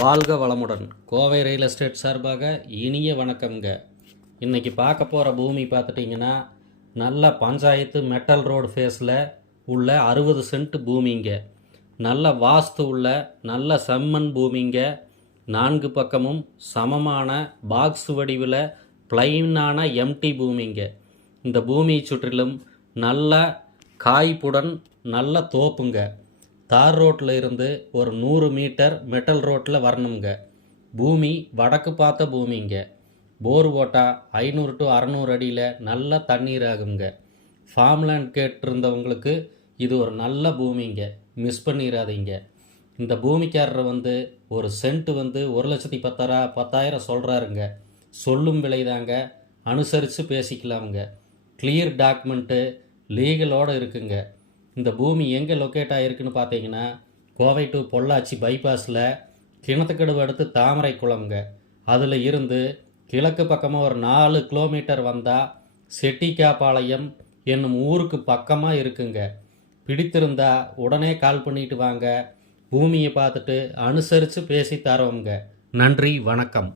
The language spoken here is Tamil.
வாழ்க வளமுடன். கோவை ரியல் எஸ்டேட் சார்பாக இனிய வணக்கம்ங்க. இன்றைக்கி பார்க்க போகிற பூமி பார்த்துட்டிங்கன்னா, நல்ல பஞ்சாயத்து மெட்டல் ரோடு ஃபேஸில் உள்ள 60 சென்ட் பூமிங்க. நல்ல வாஸ்து உள்ள நல்ல செம்மண் பூமிங்க. 4 பக்கமும் சமமான பாக்ஸ் வடிவில் பிளைனான எம்டி பூமிங்க. இந்த பூமியை சுற்றிலும் நல்ல காய்ப்புடன் நல்ல தோப்புங்க. தார் ரோட்டில் இருந்து ஒரு 100 மீட்டர் மெட்டல் ரோட்டில் வரணுங்க. பூமி வடக்கு பார்த்த பூமிங்க. போர் ஓட்டால் 500 to 600 அடியில் நல்ல தண்ணீர் ஆகுங்க. ஃபார்ம்லேண்ட் கேட்டிருந்தவங்களுக்கு இது ஒரு நல்ல பூமிங்க, மிஸ் பண்ணிடாதீங்க. இந்த பூமிக்காரர் ஒரு சென்ட் 1,10,000 சொல்கிறாருங்க. சொல்லும் விலை தாங்க, அனுசரித்து பேசிக்கலாமுங்க. கிளியர் டாக்குமெண்ட்டு லீகலோடு இருக்குங்க. இந்த பூமி எங்கே லொக்கேட் ஆகிருக்குன்னு பார்த்தீங்கன்னா, கோவை டு பொள்ளாச்சி பைபாஸில் கிணத்துக்கடுவு அடுத்து தாமரை குளம்ங்க. அதில் இருந்து கிழக்கு பக்கமாக ஒரு 4 கிலோமீட்டர் வந்தால் செட்டிக்காபாளையம் என்னும் ஊருக்கு பக்கமாக இருக்குங்க. பிடித்திருந்தா உடனே கால் பண்ணிட்டு வாங்க. பூமியை பார்த்துட்டு அனுசரித்து பேசி தரோங்க. நன்றி, வணக்கம்.